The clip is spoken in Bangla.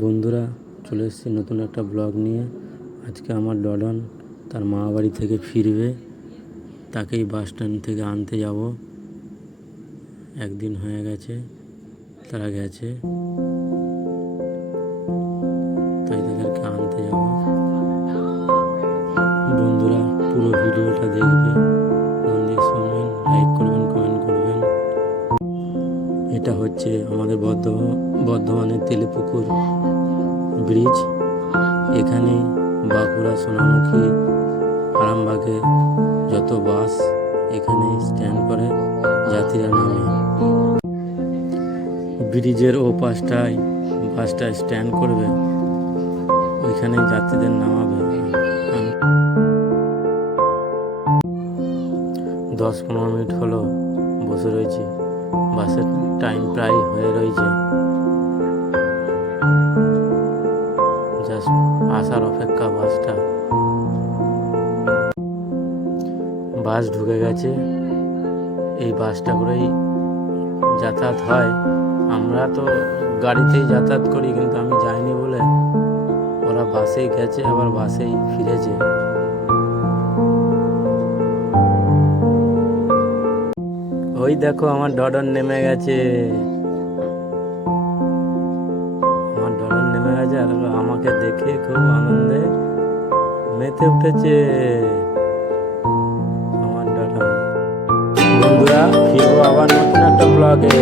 বন্ধুরা, চলে এসেছি নতুন একটা ব্লগ নিয়ে। আজকে আমার ডডন তার মা বাড়ি থেকে ফিরবে, তাকেই বাস স্ট্যান্ড থেকে আনতে যাব। একদিন হয়ে গেছে তারা গেছে, তাই তাদেরকে আনতে যাব। বন্ধুরা, পুরো ভিডিওটা দেখবে, মন দিয়ে শুনবেন, লাইক করবেন, কমেন্ট করবেন। এটা হচ্ছে আমাদের বর্ধমানের তেলেপুকুর ব্রিজ। এখানে বাঁকুড়া, সোনামুখী, আরামবাগে যত বাস এখানে স্ট্যান্ড করে, যাত্রীরা নামে। ব্রিজের ও পাশটায় বাসটা স্ট্যান্ড করবে, ওইখানে যাত্রীদের নামাবে। 10-15 মিনিট হলো বসে রয়েছি, বাসের টাইম প্রায় হয়ে রয়েছে, জাস্ট আসার অপেক্ষা। বাস ঢুকে গেছে। এই বাসটা করেই যাতায়াত হয়। আমরা তো গাড়িতেই যাতায়াত করি, কিন্তু আমি যাইনি বলে ওরা বাসেই গেছে, আবার বাসেই ফিরেছে। ওই দেখো, আমার ডডন নেমে গেছে। আর আমাকে দেখে খুব আনন্দে মেতে উঠেছে আমার ডডন। বন্ধুরা, ফিরবো আবার নতুন একটা ব্লগে।